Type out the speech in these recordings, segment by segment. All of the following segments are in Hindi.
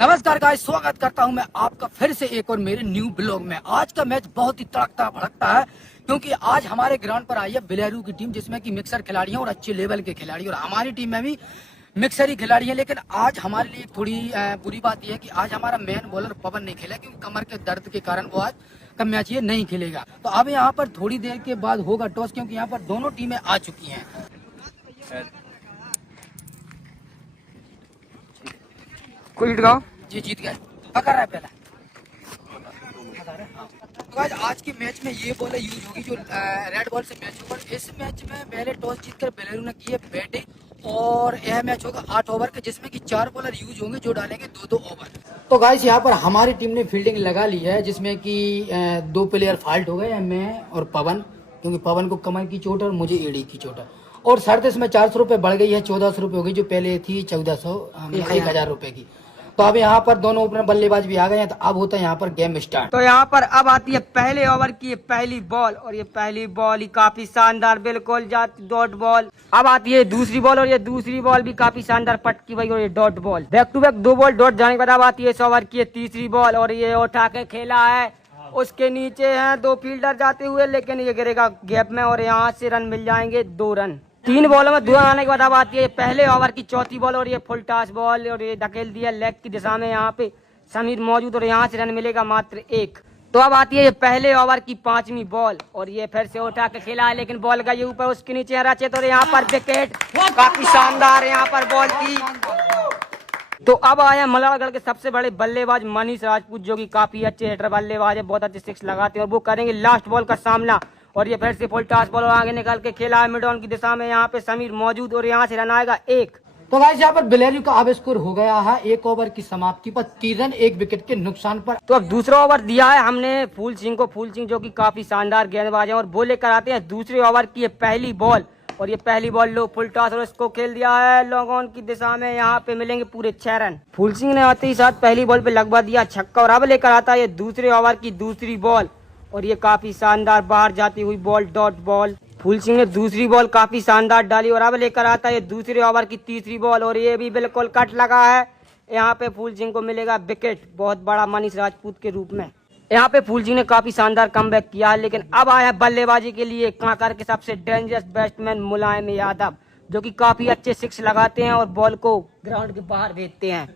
नमस्कार गाइस, स्वागत करता हूं मैं आपका फिर से एक और मेरे न्यू ब्लॉग में। आज का मैच बहुत ही तड़कता भड़कता है क्योंकि आज हमारे ग्राउंड पर आई है बिलेरू की टीम, जिसमें कि मिक्सर खिलाड़ी हैं और अच्छे लेवल के खिलाड़ी, और हमारी टीम में भी मिक्सर ही खिलाड़ी हैं। लेकिन आज हमारे लिए थोड़ी बुरी बात यह है कि आज हमारा मेन बॉलर पवन नहीं खेला क्योंकि कमर के दर्द के कारण वो आज का मैच ये नहीं खेलेगा। तो अब यहाँ पर थोड़ी देर के बाद होगा टॉस, क्योंकि यहाँ पर दोनों टीमें आ चुकी हैं। कोई गाँव जी जीत गए, पकड़ रहा है पहला। तो आज के मैच में ये बॉलर यूज होगी जो रेड बॉल से मैच होगा। इस मैच में पहले टॉस जीतकर बेलेरू ने की है बैटिंग, और यह मैच होगा 8 ओवर के, जिसमें कि 4 बॉलर यूज होंगे जो डालेंगे 2-2 ओवर। तो गाइस यहाँ पर हमारी टीम ने फील्डिंग लगा ली है, जिसमें कि 2 प्लेयर फाल्ट हो गए, मैं और पवन, क्योंकि पवन को कमर की चोट और मुझे एड़ी की चोट है। और शर्त इसमें 400 रुपये बढ़ गई है, 1400 रुपये हो गई, जो पहले थी 1400 रुपये की। तो अब यहाँ पर दोनों ओपनर बल्लेबाज भी आ गए हैं, तो अब होता है यहाँ पर गेम स्टार्ट। तो यहाँ पर अब आती है पहले ओवर की पहली बॉल, और ये पहली बॉल ही काफी शानदार बिल्कुल जाती डॉट बॉल। अब आती है दूसरी बॉल, और ये दूसरी बॉल भी काफी शानदार पटकी भाई, और ये dot ball. Back to back 2 ball dot जाने के बाद अब आती है इस ओवर की तीसरी बॉल, और ये उठा के खेला है, उसके नीचे हैं 2 फील्डर जाते हुए, लेकिन ये गिरेगा गैप में, और यहाँ से रन मिल जाएंगे 2 रन। 3 बॉलों में 2 रन आने के बाद अब आती है पहले ओवर की चौथी बॉल, और ये फुल टॉस बॉल, और ये धकेल दिया लेग की दिशा में, यहाँ पे समीर मौजूद, और यहाँ से रन मिलेगा मात्र 1। तो अब आती है ये पहले ओवर की 5वीं बॉल, और ये फिर से उठा के खेला है, लेकिन बॉल गई ऊपर, उसके नीचे रचित, और यहाँ पर विकेट। काफी शानदार यहाँ पर बॉल थी। तो अब आया मलाड़गढ़ के सबसे बड़े बल्लेबाज मनीष राजपूत, जो कि काफी अच्छे हिटर बल्लेबाज है, बहुत अच्छे 6 लगाते हैं, और वो करेंगे लास्ट बॉल का सामना। और ये फिर से फुल टॉस बॉल, और आगे निकाल के खेला है मिड ऑन की दिशा में, यहाँ पे समीर मौजूद, और यहाँ से रन आएगा 1। तो गाइस यहाँ पर बिलेरू का अब स्कोर हो गया है 1 ओवर की समाप्ति पर 3 रन 1 विकेट के नुकसान पर। तो अब दूसरा ओवर दिया है हमने फूल सिंह को, फूल सिंह जो कि काफी शानदार गेंदबाज है, और वो लेकर आते हैं दूसरे ओवर की पहली बॉल, और ये पहली बॉल लो फुल टॉस, और इसको खेल दिया है लॉन्ग ऑन की दिशा में, यहाँ पे मिलेंगे पूरे 6 रन। फूल सिंह ने आते ही साथ पहली बॉल पे लगवा दिया छक्का, और अब लेकर आता है ये दूसरे ओवर की दूसरी बॉल, और ये काफी शानदार बाहर जाती हुई बॉल डॉट बॉल। फूल सिंह ने दूसरी बॉल काफी शानदार डाली, और अब लेकर आता है दूसरे ओवर की तीसरी बॉल, और ये भी बिल्कुल कट लगा है, यहाँ पे फूल सिंह को मिलेगा विकेट, बहुत बड़ा मनीष राजपूत के रूप में। यहाँ पे फूल सिंह ने काफी शानदार कमबैक किया है, लेकिन अब आया बल्लेबाजी के लिए कांकर के सबसे डेंजरस बैट्समैन मुलायम यादव, जो कि काफी अच्छे 6 लगाते हैं और बॉल को ग्राउंड के बाहर भेजते हैं।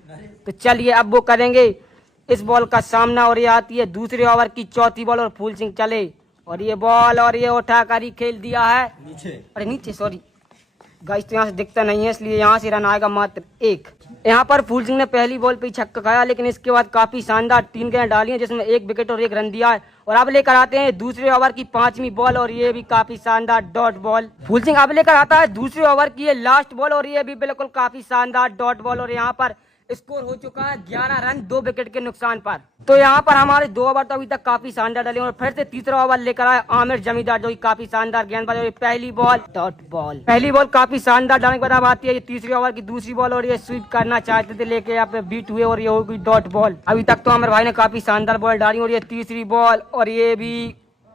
तो चलिए अब वो करेंगे इस बॉल का सामना, और ये आती है दूसरे ओवर की चौथी बॉल, और फूल सिंह चले, और ये बॉल, और ये उठा कर ही खेल दिया है नीचे सॉरी गाइस, तो यहाँ से दिखता नहीं है, इसलिए यहाँ से रन आएगा मात्र 1। यहाँ पर फूल सिंह ने पहली बॉल पे छक्का खाया, लेकिन इसके बाद काफी शानदार 3 गेंद डाली है, जिसमें 1 विकेट और 1 रन दिया है। और अब लेकर आते हैं दूसरे ओवर की 5वीं बॉल, और ये भी काफी शानदार डॉट बॉल। फूल सिंह अब लेकर आता है दूसरे ओवर की ये लास्ट बॉल, और ये भी बिल्कुल काफी शानदार डॉट बॉल, और यहाँ पर स्कोर हो चुका है 11 रन 2 विकेट के नुकसान पर। तो यहाँ पर हमारे 2 ओवर तो अभी तक काफी शानदार डले, और फिर से तीसरा ओवर लेकर आए आमिर जमींदार, जो कि काफी शानदार गेंदबाज, और पहली बॉल डॉट बॉल, पहली बॉल काफी शानदार डालने के बाद अब आती है ये तीसरी ओवर की दूसरी बॉल, और ये स्वीप करना चाहते थे, लेके यहाँ पे बीट हुए, और ये हो गई डॉट बॉल। अभी तक तो आमिर भाई ने काफी शानदार बॉल डाली, और ये तीसरी बॉल, और ये भी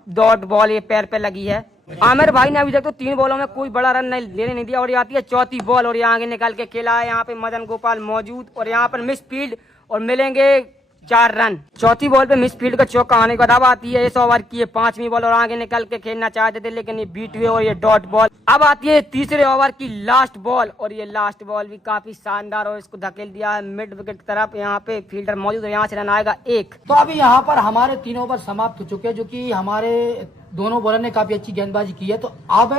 डॉट बॉल, ये पैर पे लगी है। आमिर भाई ने अभी तक तो 3 बॉलों में कोई बड़ा रन नहीं लेने नहीं दिया, और ये आती है चौथी बॉल, और यहाँ आगे निकाल के खेला है, यहाँ पे मदन गोपाल मौजूद, और यहाँ पर मिस फील्ड, और मिलेंगे 4 रन। चौथी बॉल पे मिस फील्ड का चौका आने के बाद अब आती है इस ओवर की 5वीं बॉल, और आगे निकल के खेलना चाहते थे, लेकिन ये बीट हुए, और ये डॉट बॉल। अब आती है तीसरे ओवर की लास्ट बॉल, और ये लास्ट बॉल भी काफी शानदार, और इसको धकेल दिया है मिड विकेट की तरफ, यहाँ पे फील्डर मौजूद है, यहाँ से रन आएगा 1। तो अभी यहाँ पर हमारे 3 ओवर समाप्त हो चुके हैं, जो कि हमारे दोनों बॉलर ने काफी अच्छी गेंदबाजी की है। तो अब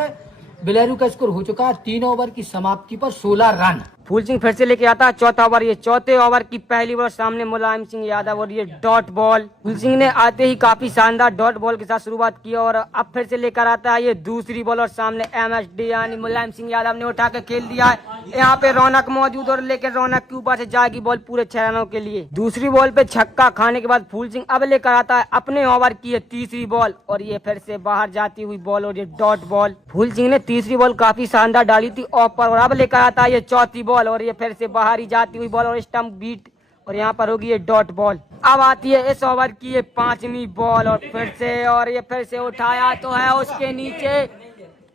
बिलेरू का स्कोर हो चुका है 3 ओवर की समाप्ति पर 16 रन। फूल सिंह फिर से लेके आता है चौथा ओवर, ये चौथे ओवर की पहली बॉल, सामने मुलायम सिंह यादव, और ये डॉट बॉल। फूल सिंह ने आते ही काफी शानदार डॉट बॉल के साथ शुरुआत की, और अब फिर से लेकर आता है ये दूसरी बॉल, और सामने MSD यानी मुलायम सिंह यादव ने उठा के खेल दिया है, यहाँ पे रौनक मौजूद, और लेकर रौनक के ऊपर से जाएगी बॉल पूरे 6 रनों के लिए। दूसरी बॉल पे छक्का खाने के बाद फूल सिंह अब लेकर आता है अपने ओवर की ये तीसरी बॉल, और ये फिर से बाहर जाती हुई बॉल, और ये डॉट बॉल। फूल सिंह ने तीसरी बॉल काफी शानदार डाली थी ऑफ पर, और अब लेकर आता है ये चौथी बॉल, और ये फिर से बाहर ही जाती हुई बॉल, और स्टंप बीट, और यहाँ पर होगी ये डॉट बॉल। अब आती है इस ओवर की ये 5वीं बॉल, और फिर से ये फिर से उठाया तो है उसके नीचे,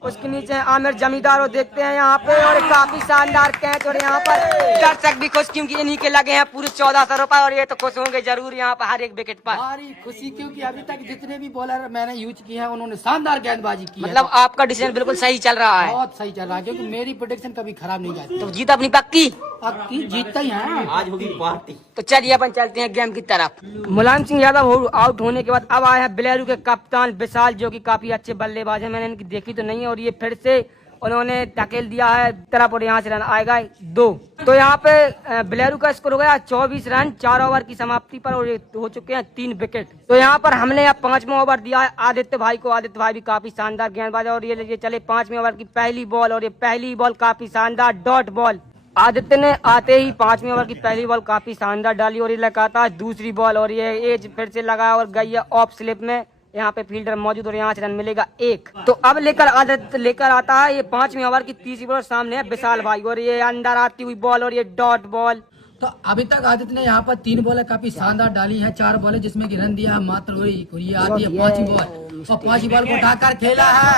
उसके नीचे है आमिर जमींदार, और देखते हैं यहाँ पे, और काफी शानदार कैच, और यहाँ पर दर्शक भी खुश क्योंकि इन्हीं के लगे हैं पूरे 1400 रुपए, और ये तो खुश होंगे जरूर यहाँ पर हर एक विकेट पर। हमारी खुशी क्योंकि अभी तक जितने भी बॉलर मैंने यूज किए हैं उन्होंने शानदार गेंदबाजी की मतलब है। आपका डिसीजन बिल्कुल सही चल रहा है, बहुत सही चल रहा है क्योंकि मेरी प्रोडिक्शन कभी खराब नहीं जाती। तो जीत अपनी पक्की। पक्की जीतता ही है। आज होगी पार्टी। तो चलिए अपन चलते हैं गेम की तरफ। मुलायम सिंह यादव आउट होने के बाद अब आए हैं बेलेरू के कप्तान विशाल, जो कि काफी अच्छे बल्लेबाज हैं। मैंने इनकी देखी तो नहीं है, और ये फिर से उन्होंने धकेल दिया है तरफ, और यहाँ से रन आएगा 2। तो यहाँ पे बेलेरू का स्कोर हो गया 24 रन 4 ओवर की समाप्ति पर, और ये हो चुके हैं 3 विकेट। तो यहाँ पर हमने अब 5वां ओवर दिया है आदित्य भाई को। आदित्य भाई भी काफी शानदार गेंदबाज है, और ये चले 5वें ओवर की पहली बॉल, और ये पहली बॉल काफी शानदार डॉट बॉल। आदित्य ने आते ही 5वें ओवर की पहली बॉल काफी शानदार डाली, और ये लगातार दूसरी बॉल, और ये एज फिर से लगा और गई है ऑफ स्लिप में। यहाँ पे फील्डर मौजूद, और यहाँ से रन मिलेगा 1। तो अब आदित्य लेकर आता है ये 5वें ओवर की तीसरी बॉल, सामने है विशाल भाई, और ये अंदर आती हुई बॉल, और ये डॉट बॉल। तो अभी तक आदित्य ने यहाँ पर 3 बॉलें काफी शानदार डाली है, 4 बॉलें जिसमें कि रन दिया है मात्र वही, और ये आती है 5वीं बॉल, और 5वीं बॉल को उठाकर खेला है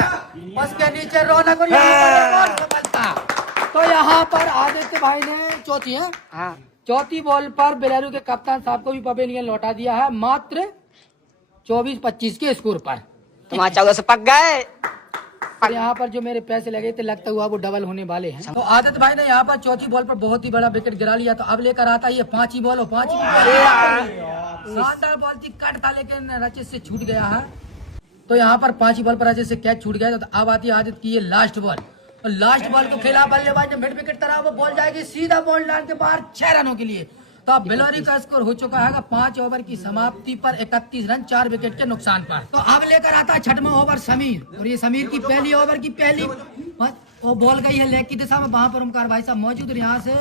उसके नीचे रौनक, और यहाँ पर सफलता। तो यहाँ पर आदित्य भाई ने चौथी है, हाँ, चौथी बॉल पर बेलेरू के कप्तान साहब को भी पवेलियन लौटा दिया है मात्र 24-25 के स्कोर पर। तो वहाँ 14 से पक गए। और यहाँ पर जो मेरे पैसे लगे थे लगता हुआ वो डबल होने वाले हैं। तो आदित्य भाई ने यहाँ पर चौथी बॉल पर बहुत ही बड़ा विकेट गिरा लिया। तो अब लेकर आता है ये 5वीं बॉल, और 5वीं बॉल शानदार बॉल थी, कट था लेकिन रचित से छूट गया है। तो यहाँ पर 5वीं बॉल पर रचित से कैच छूट गया। तो अब आती है आदित्य की ये लास्ट बॉल, और लास्ट बॉल को खेला बल्लेबाज ने मिड विकेट तरह, वो बॉल जाएगी सीधा बॉल डाल के बाहर 6 रनों के लिए। तो अब बेलोरी का स्कोर हो चुका है 5 ओवर की समाप्ति पर 31 रन 4 विकेट के नुकसान पर। तो अब लेकर आता है 6वां ओवर समीर, और ये समीर की पहली ओवर की पहली वो बॉल गई है लेग की दिशा में, वहां पर ओमकार भाई साहब मौजूद, और यहाँ से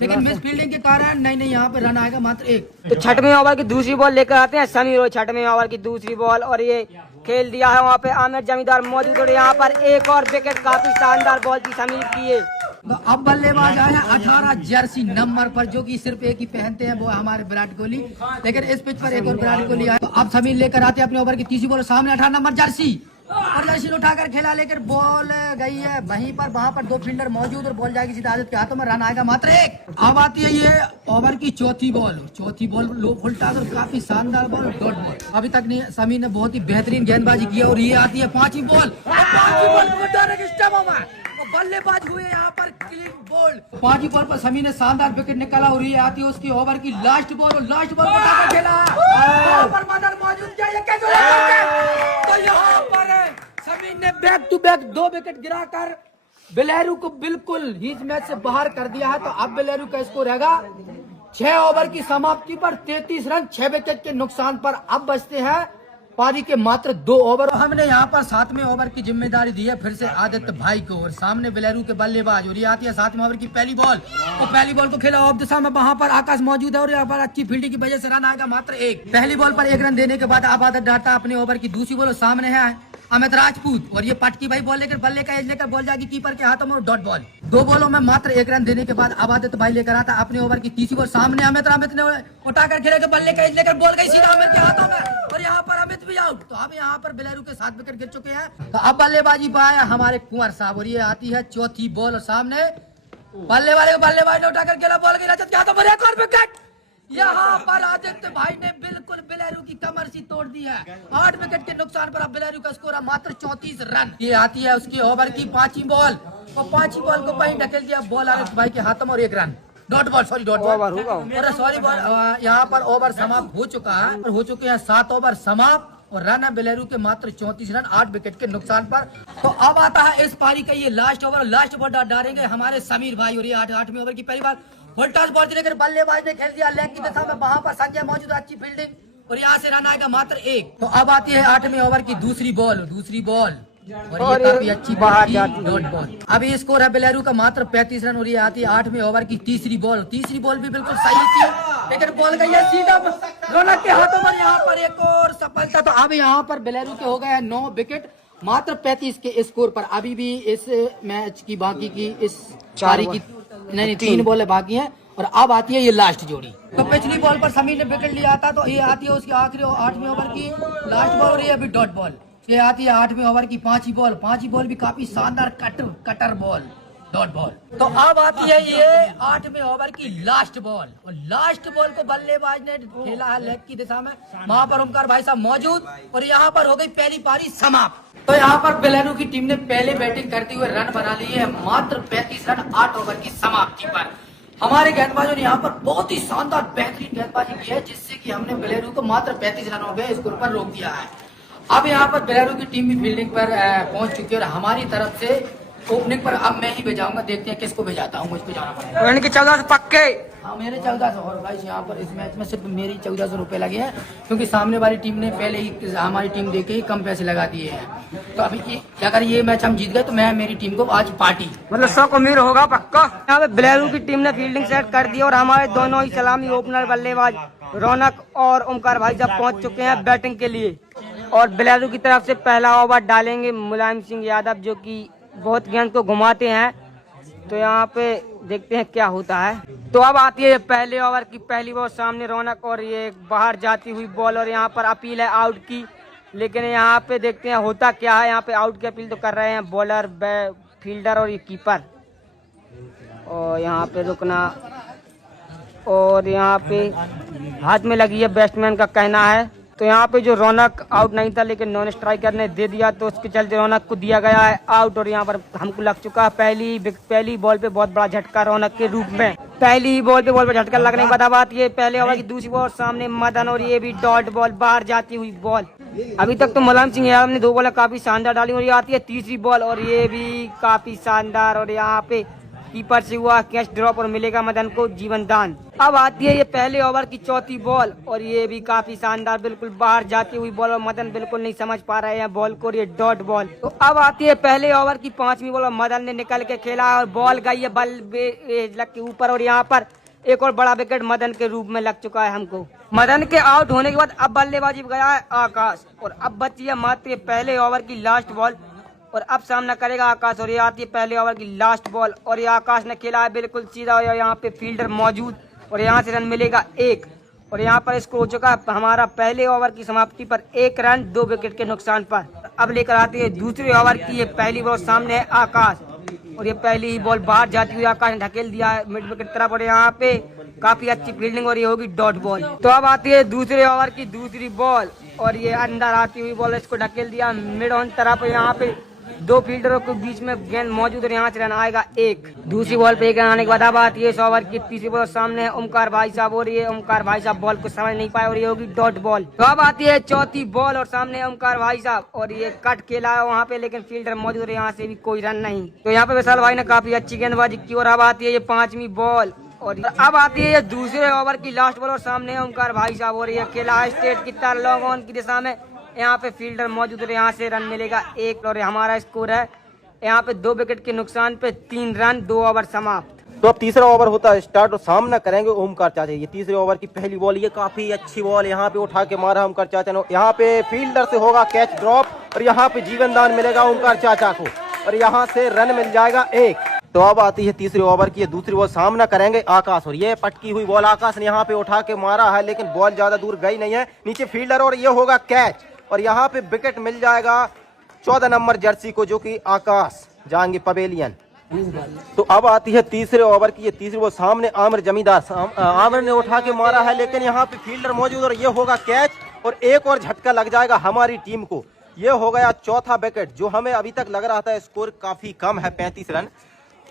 लेकिन मिस फील्डिंग के कारण नहीं यहाँ पे रन आएगा मात्र 1। तो 6वें ओवर की दूसरी बॉल लेकर आते हैं समीर, और 6वें ओवर की दूसरी बॉल, और ये खेल दिया है वहाँ पे आमिर जमींदार मौजूद, और यहाँ पर एक और विकेट, काफी शानदार बॉल थी समीर की ये। तो अब बल्लेबाज आया 18 जर्सी नंबर पर, जो कि सिर्फ एक ही पहनते हैं, वो हमारे विराट कोहली। लेकिन इस पिच पर एक और विराट कोहली आया। तो अब समीर लेकर आते हैं अपने ओवर की तीसरी बॉल, सामने 18 नंबर जर्सी, और जर्सी उठाकर खेला, लेकर बॉल गई है वहीं पर, वहां पर 2 फील्डर मौजूद, और बॉल जाएगी सीधा आदित्य के हाथों में, रन आएगा मात्र 1। अब आती है ये ओवर की चौथी बॉल लो फुल टॉस, और काफी शानदार बॉल, डॉट बॉल। अभी तक नहीं समीर ने बहुत ही बेहतरीन गेंदबाजी की, और ये आती है 5वीं बॉल, बल्लेबाज हुए यहाँ पर क्लीन बोल्ड। 5वीं बॉल पर समीर ने शानदार विकेट निकाला, और ये आती है उसकी ओवर की लास्ट बॉल, और लास्ट बॉल को उठाकर खेला, यहाँ पर मदन मौजूद है, ये कैसे तो यहाँ पर समीर ने बैक टू बैक 2 विकेट गिराकर बेलेरू को बिल्कुल इस मैच से बाहर कर दिया है। तो अब बेलेरू का स्कोर रहेगा 6 ओवर की समाप्ति पर 33 रन 6 विकेट के नुकसान पर। अब बचते हैं पारी के मात्र 2 ओवर। हमने यहाँ पर 7वें ओवर की जिम्मेदारी दी है फिर से आदित्य भाई को, और सामने बेलेरू के बल्लेबाज, और ये आती है 7वें ओवर की पहली बॉल, और पहली बॉल को खेला ऑफ दिशा में, वहां पर आकाश मौजूद है, और यहाँ पर अच्छी फील्डिंग की वजह से रन आएगा मात्र 1। पहली बॉल पर 1 रन देने के बाद अब आदित्य डालता अपने ओवर की दूसरी बॉल, और सामने है अमित राजपूत, और ये पटकी भाई बॉल लेकर बल्ले का एज लेकर बॉल जाएगी कीपर के हाथों में, और डॉट बॉल। 2 बॉलों में मात्र 1 रन देने के बाद अब आदित्य भाई लेकर आता अपने ओवर की तीसरी बॉल, सामने अमित ने उठाकर खेलेगा बल्ले का एज लेकर, बॉल गई सीधा अमित के हाथों में, और यहाँ पर अमित भी आउट। तो अब यहाँ पर बेलेरू के 7 विकेट गिर चुके हैं। तो अब बल्लेबाजी पाया हमारे कुंवर साहब, और ये आती है चौथी बॉल, और सामने बल्लेबाज ने उठाकर खेला, बॉल गई रजत के हाथों में, एक और विकेट। यहाँ पर आदित्य भाई ने बिल्कुल बेलेरू की कमर सी तोड़ दी है। 8 विकेट के नुकसान पर अब बेलेरू का स्कोर है मात्र 34 रन। ये आती है उसकी ओवर की 5वीं बॉल, और 5वीं बॉल को वहीं ढकेल दिया, बॉल आदित्य भाई के हाथों में, और 1 run, dot ball, sorry dot ball, sorry ball. यहाँ पर ओवर समाप्त हो चुका है, और हो चुके हैं 7 ओवर समाप्त, और रन है बेलेरू के मात्र 34 रन 8 विकेट के नुकसान पर। तो अब आता है इस पारी का ये लास्ट ओवर, लास्ट बॉल डालेंगे हमारे समीर भाई, और ये 8वें ओवर की पहली बार फुल टॉस बॉल देकर बल्लेबाज ने खेल दिया लेग की दिशा में, वहां पर संजय मौजूद, अच्छी फील्डिंग, और यहाँ से रन आएगा मात्र 1। तो अब आती है 8वें ओवर की दूसरी बॉल, और ये काफी अच्छी डॉट बॉल। अभी स्कोर है बेलेरू का मात्र 35 रन, और ये आती है 8वें ओवर की तीसरी बॉल भी बिल्कुल सही थी, लेकिन बॉल गई है सीधा रौनक के हाथों पर, यहाँ पर एक और सफलता। तो अब यहाँ पर बेलेरू के हो गए 9 विकेट मात्र 35 के स्कोर पर। अभी भी इस मैच की बाकी की इस पारी की नहीं 3 बॉल बाकी हैं, और अब आती है ये लास्ट जोड़ी। तो पिछली बॉल पर समीर ने विकेट लिया था, तो ये आती है उसकी आखिरी 8वें ओवर की लास्ट बॉल, और ये अभी डॉट बॉल। ये आती है 8वें ओवर की 5 बॉल। 5 बॉल भी काफी शानदार कटर बॉल, डॉट बॉल। तो अब आती है ये 8वें ओवर की लास्ट बॉल, और लास्ट बॉल को बल्लेबाज ने खेला है लेग की दिशा में। वहां पर ओमकार भाई साहब मौजूद, और यहाँ पर हो गई पहली पारी समाप्त। तो यहाँ पर बेलेरू की टीम ने पहले बैटिंग करते हुए रन बना लिए है, मात्र 35 रन 8 ओवर की समाप्ति पर। हमारे गेंदबाजों ने यहाँ पर बहुत ही शानदार बेहतरीन गेंदबाजी की है, जिससे कि हमने बेलेरू को मात्र 35 रनों के स्कोर पर रोक दिया है। अब यहाँ पर बेलेरू की टीम भी फील्डिंग पर पहुंच चुकी है, और हमारी तरफ से ओपनिंग पर अब मैं ही भेजाऊंगा। देखते हैं किसको भेजाता हूँ, मुझको जाना पड़ेगा। 1400 पक्के। हाँ, मेरे 1400। और भाई यहाँ पर इस मैच में सिर्फ मेरी 1400 रुपए लगे हैं, क्योंकि सामने वाली टीम ने पहले ही हमारी टीम देके ही कम पैसे लगा दिए हैं। तो अभी अगर ये मैच हम जीत गए तो मैं मेरी टीम को आज पार्टी, मतलब 100 को मीर होगा पक्का। यहाँ पे बेलेरू की टीम ने फील्डिंग सेट कर दी, और हमारे दोनों ही सलामी ओपनर बल्लेबाज रौनक और ओमकार भाई साहब पहुंच चुके हैं बैटिंग के लिए। और बेलेरू की तरफ से पहला ओवर डालेंगे मुलायम सिंह यादव, जो कि बहुत गेंद को घुमाते हैं। तो यहाँ पे देखते हैं क्या होता है। तो अब आती है पहले ओवर की पहली बॉल, सामने रौनक, और ये बाहर जाती हुई बॉल, और यहाँ पर अपील है आउट की। लेकिन यहाँ पे देखते हैं होता क्या है। यहाँ पे आउट की अपील तो कर रहे हैं बॉलर, फील्डर और ये कीपर। और यहाँ पे रुकना, और यहाँ पे हाथ में लगी है बैट्समैन का कहना है। तो यहाँ पे जो रौनक आउट नहीं था, लेकिन नॉन स्ट्राइकर ने दे दिया, तो उसके चलते रौनक को दिया गया है आउट। और यहाँ पर हमको लग चुका है पहली बॉल पे बहुत बड़ा झटका रौनक के रूप में। पहली बॉल पे झटका लगने के बाद अब आती है पहले ओवर की दूसरी बॉल, सामने मदन, और ये भी डॉट बॉल, बाहर जाती हुई बॉल। अभी तक तो मुलायम सिंह यादव ने 2 बॉल काफी शानदार डाली, और ये आती है तीसरी बॉल, और ये भी काफी शानदार। और यहाँ पे कीपर से हुआ कैच ड्रॉप, और मिलेगा मदन को जीवन दान। अब आती है ये पहले ओवर की चौथी बॉल, और ये भी काफी शानदार, बिल्कुल बाहर जाती हुई बॉल, और मदन बिल्कुल नहीं समझ पा रहे हैं बॉल को, और ये डॉट बॉल। तो अब आती है पहले ओवर की 5वीं बॉल, और मदन ने निकल के खेला, और बॉल गई है बल लग के ऊपर, और यहाँ पर एक और बड़ा विकेट मदन के रूप में लग चुका है हमको। मदन के आउट होने के बाद अब बल्लेबाजी गया है आकाश, और अब बची है मात्र पहले ओवर की लास्ट बॉल, और अब सामना करेगा आकाश। और ये आती है पहले ओवर की लास्ट बॉल, और ये आकाश ने खेला है बिल्कुल सीधा, और यहाँ पे फील्डर मौजूद, और यहाँ से रन मिलेगा 1। और यहाँ पर स्कोर हो चुका है हमारा पहले ओवर की समाप्ति पर 1 रन 2 विकेट के नुकसान पर। अब लेकर आती है दूसरे ओवर की ये पहली बॉल, सामने है आकाश, और ये पहली ही बॉल बाहर जाती हुई आकाश ने ढकेल दिया है मिड विकेट तरफ, और यहाँ पे काफी अच्छी फील्डिंग, और ये होगी डॉट बॉल। तो अब आती है दूसरे ओवर की दूसरी बॉल, और ये अंदर आती हुई बॉल, इसको ढकेल दिया मिड ऑन तरफ। यहाँ पे 2 फील्डरों के बीच में गेंद मौजूद, और यहाँ से रन आएगा 1। दूसरी बॉल पे 1 रन आने के बाद अब आती है इस ओवर की तीसरी बॉल, सामने है ओमकार भाई साहब, और ये ओमकार भाई साहब बॉल को समझ नहीं पाए, और ये होगी डॉट बॉल। तो अब आती है चौथी बॉल, और सामने ओमकार भाई साहब, और ये कट खेला है वहाँ पे, लेकिन फील्डर मौजूद, और यहाँ से भी कोई रन नहीं। तो यहाँ पे विशाल भाई ने काफी अच्छी गेंदबाजी की। और अब आती है ये 5वीं बॉल, और अब आती है ये दूसरे ओवर की लास्ट बॉल, और सामने है ओमकार भाई साहब, और ये खेला है स्ट्रेट की तरह लॉन्ग ऑन की दिशा में। यहाँ पे फील्डर मौजूद, और यहाँ से रन मिलेगा 1, और हमारा स्कोर है यहाँ पे 2 विकेट के नुकसान पे 3 रन 2 ओवर समाप्त। तो अब तीसरा ओवर होता है स्टार्ट, और सामना करेंगे ओमकार चाचा। ये तीसरे ओवर की पहली बॉल, ये काफी अच्छी बॉल यहाँ पे उठा के मारा ओमकार चाचा ने। यहाँ पे फील्डर से होगा कैच ड्रॉप, और यहाँ पे जीवन दान मिलेगा ओमकार चाचा को, और यहाँ से रन मिल जाएगा 1। तो अब आती है तीसरे ओवर की दूसरी बॉल, सामना करेंगे आकाश, और ये पटकी हुई बॉल आकाश ने यहाँ पे उठा के मारा है, लेकिन बॉल ज्यादा दूर गई नहीं है, नीचे फील्डर, और ये होगा कैच, और यहाँ पे विकेट मिल जाएगा 14 नंबर जर्सी को, जो कि आकाश जाएंगे पवेलियन। तो अब आती है तीसरे ओवर की ये तीसरी बॉल, सामने आमिर जमींदार, आमिर ने उठा के मारा है, लेकिन यहाँ पे फील्डर मौजूद, और ये होगा कैच, और एक और झटका लग जाएगा हमारी टीम को। ये हो गया चौथा विकेट, जो हमें अभी तक लग रहा था स्कोर काफी कम है 35 रन।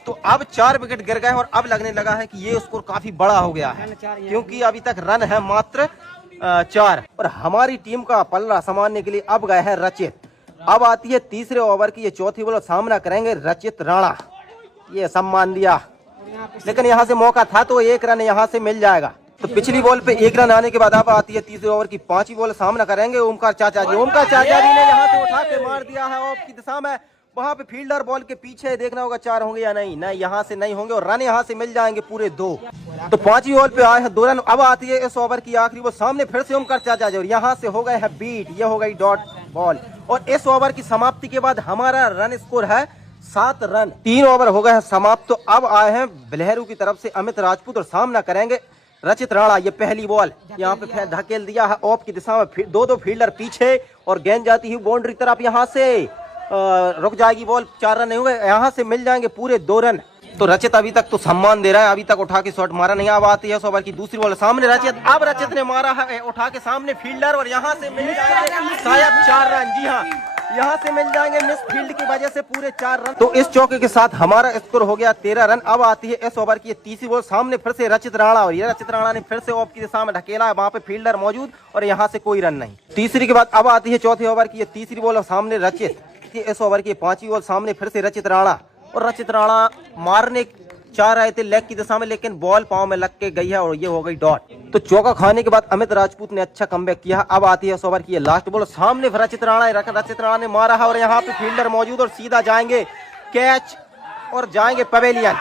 तो अब 4 विकेट गिर गए, और अब लगने लगा है कि ये स्कोर काफी बड़ा हो गया है, क्योंकि अभी तक रन है मात्र 4, और हमारी टीम का पल्ला संभालने के लिए अब गए हैं रचित। अब आती है तीसरे ओवर की ये चौथी बॉल, सामना करेंगे रचित राणा। ये सम्मान दिया, लेकिन यहाँ से मौका था, तो 1 रन यहाँ से मिल जाएगा। तो पिछली बॉल पे 1 रन आने के बाद अब आती है तीसरे ओवर की 5वीं बॉल, सामना करेंगे ओमकार चाचा जी। ओमकार चाचा जी ने यहाँ से उठा के मार दिया है ऑफ की दिशा में, वहां पे फील्डर बॉल के पीछे देखना होगा 4 होंगे या नहीं, नहीं यहाँ से नहीं होंगे, और रन यहाँ से मिल जाएंगे पूरे 2। तो 5वीं बॉल पे आए हैं 2 रन। अब आती है इस ओवर की आखिरी बॉल, सामने फिर से ओमकार चाचा जी, और यहाँ से हो गए हैं बीट, ये हो गई डॉट बॉल। और इस ओवर की समाप्ति के बाद हमारा रन स्कोर है 7 रन। 3 ओवर हो गए हैं समाप्त। तो अब आए हैं बेलहरू की तरफ से अमित राजपूत, और सामना करेंगे रचित राणा, ये पहली बॉल यहाँ पे धकेल दिया है ऑफ की दिशा में, दो फील्डर पीछे और गेंद जाती हुई बाउंड्री तरफ, यहाँ से रुक जाएगी बॉल, 4 रन नहीं हुए, यहाँ से मिल जाएंगे पूरे 2 रन। तो रचित अभी तक तो सम्मान दे रहा है, अभी तक उठा के शॉट मारा नहीं। अब आती है 100 ओवर की दूसरी बॉल, सामने रचित, अब रचित ने मारा है उठा के सामने फील्डर और यहाँ से मिल जाएंगे शायद 4 रन। जी हाँ, यहाँ से मिल जाएंगे मिस फील्ड की वजह से पूरे 4 रन। तो इस चौके के साथ हमारा स्कोर हो गया 13 रन। अब आती है इस ओवर की तीसरी बॉल, सामने फिर से रचित राणा और ये रचित राणा ने फिर से ऑफ की दिशा में ढकेला है, वहां पे फील्डर मौजूद और यहाँ से कोई रन नहीं। तीसरी के बाद अब आती है चौथे ओवर की तीसरी बॉल और सामने रचित, इस ओवर की 5वीं बॉल, सामने फिर से रचित राणा और रचित राणा मारने चाह रहे थे लेग की दिशा में, लेकिन बॉल पांव में लग के गई है और ये हो गई डॉट। तो चौका खाने के बाद अमित राजपूत ने अच्छा कमबैक किया। अब आती है इस ओवर की लास्ट बॉल, सामने रचित राणा ने मारा है और यहाँ पे फील्डर मौजूद और सीधा जाएंगे कैच और जाएंगे पवेलियन।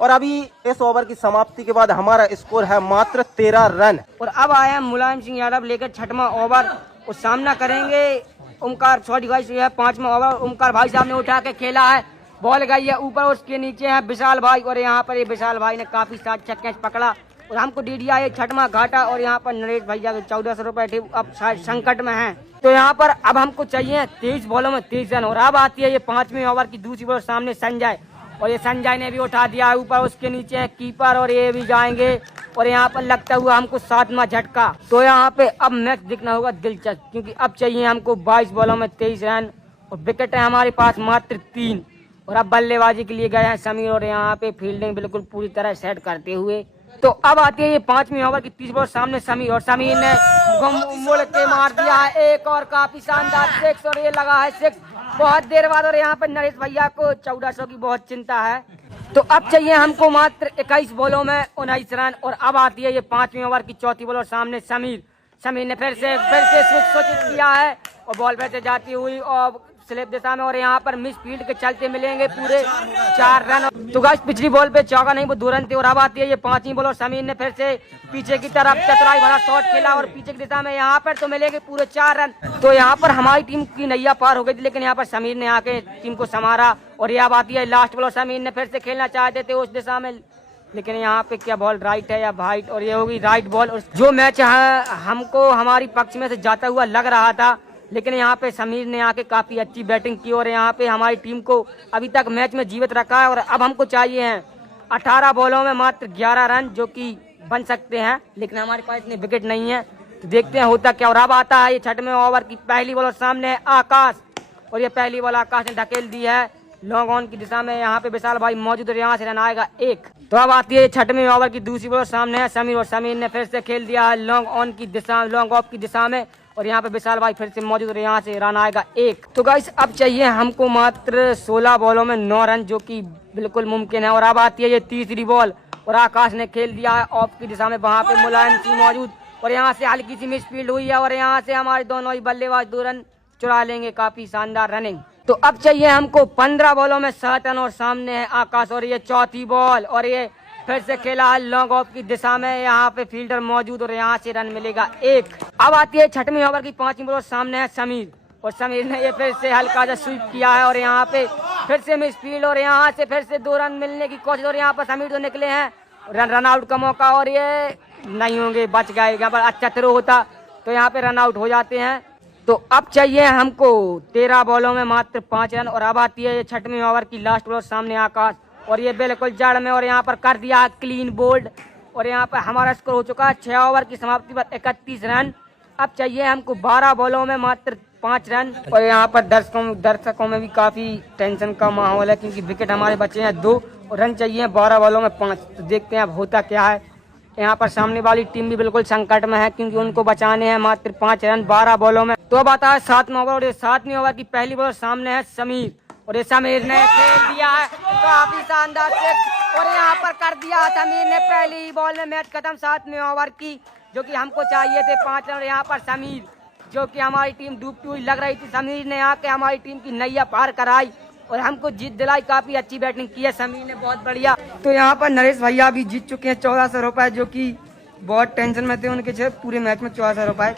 और अभी इस ओवर की समाप्ति के बाद हमारा स्कोर है मात्र 13 रन। और अब आया मुलायम सिंह यादव लेकर 6वां ओवर और सामना करेंगे ओमकार, सॉरी गाइस, यह 5वां ओवर ओमकार भाई साहब ने उठा के खेला है, बॉल गई है ऊपर, उसके नीचे है विशाल भाई और यहाँ पर ये विशाल भाई ने काफी अच्छा कैच पकड़ा और हमको दे दिया है 6वां घाटा। और यहाँ पर नरेश भैया 1400 रुपए अब संकट में हैं। तो यहाँ पर अब हमको चाहिए 23 बॉलों में 23 रन। और अब आती है ये 5वें ओवर की दूसरी बॉल, सामने संजय और ये संजय ने भी उठा दिया है ऊपर, उसके नीचे है कीपर और ये भी जाएंगे और यहाँ पर लगता हुआ हमको 7वां झटका। तो यहाँ पे अब मैच दिखना होगा दिलचस्प, क्योंकि अब चाहिए हमको 22 बॉलों में 23 रन और विकेट है हमारे पास मात्र 3। और अब बल्लेबाजी के लिए गए हैं समीर और यहाँ पे फील्डिंग बिल्कुल पूरी तरह सेट करते हुए। तो अब आती है ये 5वीं ओवर की तीसरी बॉल, सामने समीर और समीर ने मुड़ के मार दिया है एक और काफी शानदार 6 और ये लगा है 6 बहुत देर बाद। और यहाँ पर नरेश भैया को 1400 की बहुत चिंता है। तो अब चाहिए हमको मात्र 21 बॉलों में 19 रन। और अब आती है ये 5वीं ओवर की चौथी बॉल और सामने समीर ने फिर से सूचित किया है और बॉल फिर से जाती हुई और स्लिप दिशा में और यहाँ पर मिस फील्ड के चलते मिलेंगे पूरे 4 रन। तो गाइस पिछली बॉल पे चौका नहीं वो 2 रन थे। और अब आती है ये 5वीं बॉल और समीर ने फिर से पीछे की तरफ चतुराई भरा शॉट खेला और पीछे की दिशा में यहाँ पर तो मिलेंगे पूरे 4 रन। तो यहाँ पर हमारी टीम की नैया पार हो गई थी, लेकिन यहाँ पर समीर ने आके टीम को संवारा। और ये अब आती है लास्ट बॉल और समीर ने फिर से खेलना चाहते थे उस दिशा में, लेकिन यहाँ पे क्या बॉल राइट है या वाइट, और ये होगी राइट बॉल। और जो मैच है हमको हमारी पक्ष में से जाता हुआ लग रहा था, लेकिन यहाँ पे समीर ने आके काफी अच्छी बैटिंग की और यहाँ पे हमारी टीम को अभी तक मैच में जीवित रखा है। और अब हमको चाहिए हैं 18 बॉलों में मात्र 11 रन, जो कि बन सकते हैं, लेकिन हमारे पास इतने विकेट नहीं है। तो देखते हैं होता क्या। और अब आता है ये 6वें ओवर की पहली बॉल और सामने है आकाश और ये पहली बॉल आकाश ने ढकेल दी है लॉन्ग ऑन की दिशा में। यहाँ पे विशाल भाई मौजूद और यहाँ से रन आएगा 1। तो अब आती है 6वें ओवर की दूसरी बॉल, सामने है समीर और समीर ने फिर से खेल दिया है लॉन्ग ऑन की दिशा, लॉन्ग ऑफ की दिशा में और यहाँ पे विशाल भाई फिर से मौजूद और यहाँ से रन आएगा 1। तो गाइस अब चाहिए हमको मात्र 16 बॉलों में 9 रन, जो कि बिल्कुल मुमकिन है। और अब आती है ये तीसरी बॉल और आकाश ने खेल दिया है ऑफ की दिशा में, वहाँ पे मुलायम सिंह मौजूद और यहाँ से हल्की सी मिस फील्ड हुई है और यहाँ से हमारे दोनों ही बल्लेबाज 2 रन चुरा लेंगे, काफी शानदार रनिंग। तो अब चाहिए हमको 15 बॉलों में 7 रन और सामने है आकाश और ये चौथी बॉल और ये फिर से खेला है लॉन्ग ऑफ की दिशा में, यहाँ पे फील्डर मौजूद और यहाँ से रन मिलेगा 1। अब आती है 6वें ओवर की 5वीं बॉल, सामने है समीर और समीर ने ये फिर से हल्का सा स्वीप किया है और यहाँ पे फिर से मिस फील्ड और यहाँ से फिर से 2 रन मिलने की कोशिश और यहाँ पर समीर तो निकले हैं रन आउट का मौका और ये नहीं होंगे, बच गए। यहाँ पर अच्छा थ्रो होता तो यहाँ पे रन आउट हो जाते हैं। तो अब चाहिए हमको 13 बॉलों में मात्र 5 रन। और अब आती है 6वें ओवर की लास्ट बॉल, सामने आकाश और ये बिल्कुल जड़ में और यहाँ पर कर दिया क्लीन बोल्ड और यहाँ पर हमारा स्कोर हो चुका है 6 ओवर की समाप्ति पर 31 रन। अब चाहिए हमको 12 बॉलों में मात्र 5 रन। और यहाँ पर दर्शकों में भी काफी टेंशन का माहौल है, क्योंकि विकेट हमारे बचे हैं 2 और रन चाहिए 12 बॉलों में 5। तो देखते हैं अब होता क्या है। यहाँ पर सामने वाली टीम भी बिल्कुल संकट में है, क्योंकि उनको बचाने हैं मात्र 5 रन 12 बॉलों में। तो अब आता है 7वां ओवर और ये 7वीं ओवर की पहली बॉल, सामने है समीर और ये समीर ने खेल दिया है काफी शानदार 6 और यहाँ पर कर दिया समीर ने पहली बॉल में मैच खत्म 7वें ओवर की, जो कि हमको चाहिए थे 5 रन। और यहाँ पर समीर, जो कि हमारी टीम डूबती हुई लग रही थी, समीर ने आके हमारी टीम की नैया पार कराई और हमको जीत दिलाई। काफी अच्छी बैटिंग की है समीर ने, बहुत बढ़िया। तो यहाँ पर नरेश भैया भी जीत चुके हैं 1400 रुपए, जो कि बहुत टेंशन में थे, उनके पूरे मैच में 1400 रुपए।